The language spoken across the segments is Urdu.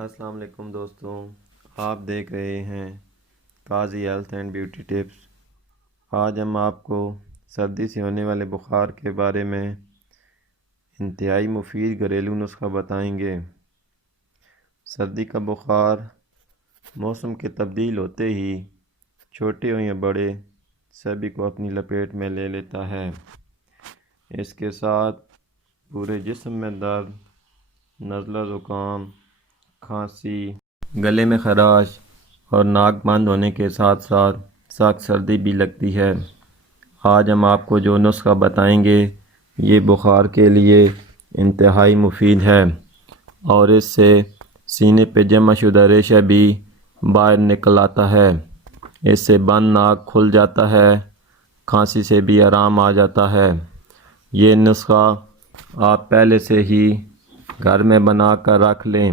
السلام علیکم دوستوں، آپ دیکھ رہے ہیں قاضی ہیلتھ اینڈ بیوٹی ٹپس۔ آج ہم آپ کو سردی سے ہونے والے بخار کے بارے میں انتہائی مفید گھریلو نسخہ بتائیں گے۔ سردی کا بخار موسم کے تبدیل ہوتے ہی چھوٹے ہوں یا بڑے سبھی کو اپنی لپیٹ میں لے لیتا ہے۔ اس کے ساتھ پورے جسم میں درد، نزلہ زکام، کھانسی، گلے میں خراش اور ناک بند ہونے کے ساتھ ساتھ سخت سردی بھی لگتی ہے۔ آج ہم آپ کو جو نسخہ بتائیں گے یہ بخار کے لیے انتہائی مفید ہے اور اس سے سینے پہ جمع شدہ ریشہ بھی باہر نکل آتا ہے۔ اس سے بند ناک کھل جاتا ہے، کھانسی سے بھی آرام آ جاتا ہے۔ یہ نسخہ آپ پہلے سے ہی گھر میں بنا کر رکھ لیں۔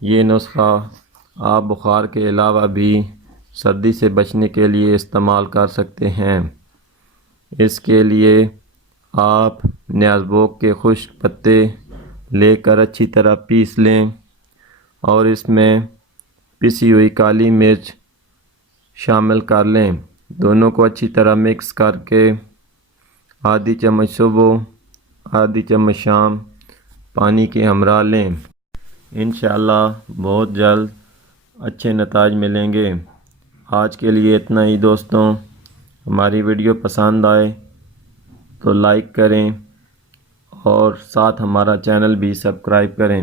یہ نسخہ آپ بخار کے علاوہ بھی سردی سے بچنے کے لیے استعمال کر سکتے ہیں۔ اس کے لیے آپ نیاز بوگ کے خشک پتے لے کر اچھی طرح پیس لیں اور اس میں پسی ہوئی کالی مرچ شامل کر لیں۔ دونوں کو اچھی طرح مکس کر کے آدھی چمچ صبح آدھی چمچ شام پانی کے ہمراہ لیں۔ انشاءاللہ بہت جلد اچھے نتائج ملیں گے۔ آج کے لیے اتنا ہی دوستوں، ہماری ویڈیو پسند آئے تو لائک کریں اور ساتھ ہمارا چینل بھی سبسکرائب کریں۔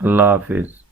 اللہ حافظ۔